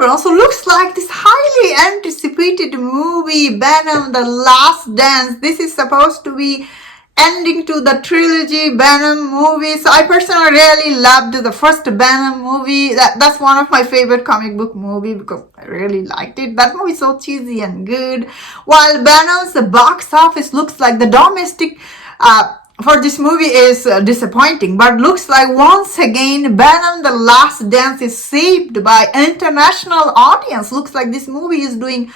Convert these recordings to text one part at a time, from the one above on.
everyone, so looks like this highly anticipated movie, Venom, The Last Dance. This is supposed to be ending to the trilogy Venom movie. So I personally really loved the first Venom movie. That's one of my favorite comic book movie because I really liked it. That movie is so cheesy and good. While Venom's box office looks like the domestic for this movie is disappointing, but looks like once again Venom The Last Dance is saved by international audience. Looks like this movie is doing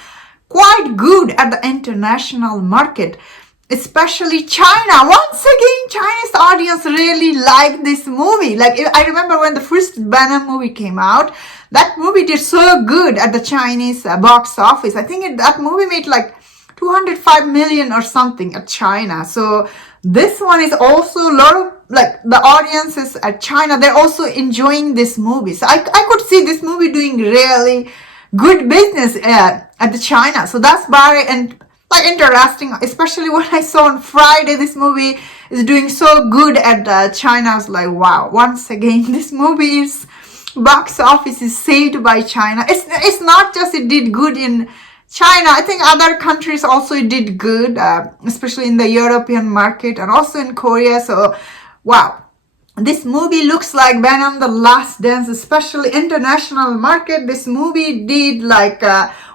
quite good at the international market, especially China. Once again, Chinese audience really like this movie. Like, I remember when the first Venom movie came out, that movie did so good at the Chinese box office. I think that movie made like 205 million or something at China. So this one is also a lot of, like, the audiences at China, they're also enjoying this movie. So I could see this movie doing really good business at the China. So that's very interesting, especially when I saw on Friday this movie is doing so good at China. I was like, wow, once again this movie is box office is saved by China. It's not just it did good in China, I think other countries also did good, especially in the European market and also in Korea. So, wow. This movie looks like Venom The Last Dance, especially international market. This movie did like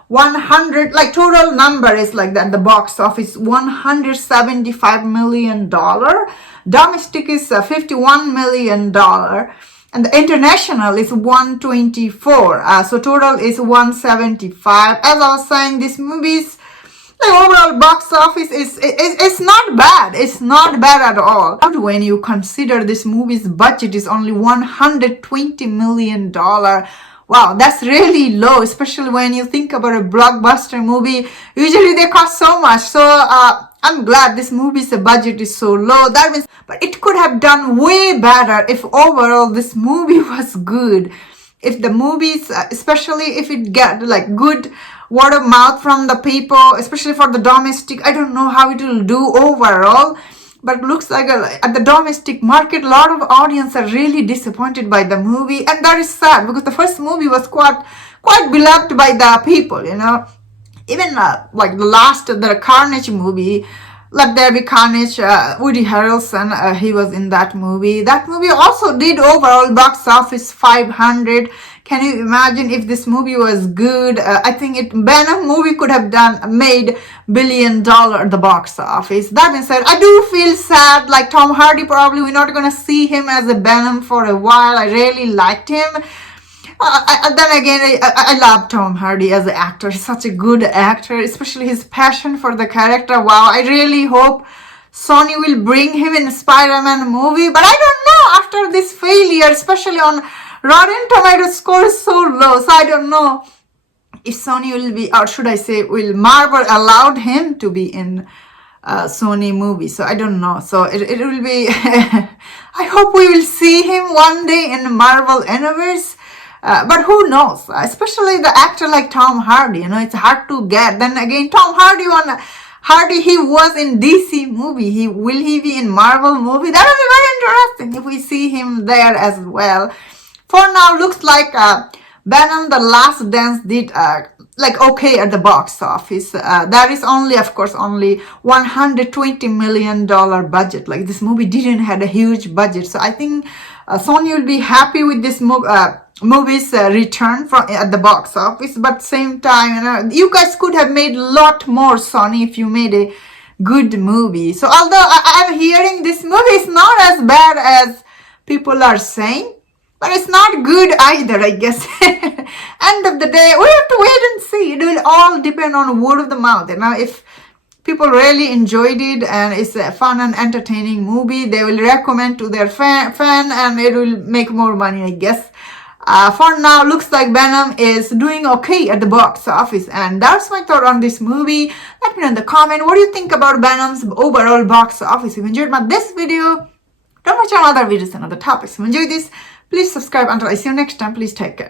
100, like total number is like that. The box office, $175 million. Domestic is $51 million. And the international is 124. So total is 175. As I was saying, this movie's like overall box office is not bad. It's not bad at all. When you consider this movie's budget is only $120 million. Wow, that's really low, especially when you think about a blockbuster movie. Usually they cost so much. So I'm glad this movie's budget is so low. That means, but it could have done way better if overall this movie was good. If the movies, especially if it get like good word of mouth from the people, especially for the domestic, I don't know how it will do overall. But looks like at the domestic market, a lot of audience are really disappointed by the movie, and that is sad because the first movie was quite beloved by the people, you know. Even like the Carnage movie, Let There Be Carnage, Woody Harrelson, he was in that movie. That movie also did overall box office 500. Can you imagine if this movie was good? I think Venom movie could have made $1 billion at the box office. That being said, I do feel sad. Like Tom Hardy, probably we're not gonna see him as a Venom for a while. I really liked him. Then again, I love Tom Hardy as an actor. He's such a good actor, especially his passion for the character. Wow, I really hope Sony will bring him in a Spider-Man movie. But I don't know, after this failure, especially on Rotten Tomatoes score is so low. So I don't know if Sony will be, or should I say, will Marvel allowed him to be in Sony movie. So I don't know. So it will be, I hope we will see him one day in Marvel Universe. But who knows? Especially the actor like Tom Hardy, you know, it's hard to get. Then again, Tom Hardy, he was in DC movie. Will he be in Marvel movie? That will be very interesting if we see him there as well. For now, looks like Venom The Last Dance did like okay at the box office. That is only, of course, only $120 million budget. Like this movie didn't have a huge budget. So I think Sony will be happy with this movie's return at the box office. But same time, you know, you guys could have made a lot more, Sony, if you made a good movie. So although I'm hearing this movie is not as bad as people are saying, but it's not good either, I guess. End of the day, we have to wait and see. It will all depend on word of the mouth. You know, if people really enjoyed it and it's a fun and entertaining movie, they will recommend to their fan and it will make more money, I guess. For now, looks like Venom is doing okay at the box office. And that's my thought on this movie. Let me know in the comment, what do you think about Venom's overall box office? If you enjoyed this video, don't watch our other videos and other topics. If you enjoyed this, please subscribe. Until I see you next time, please take care.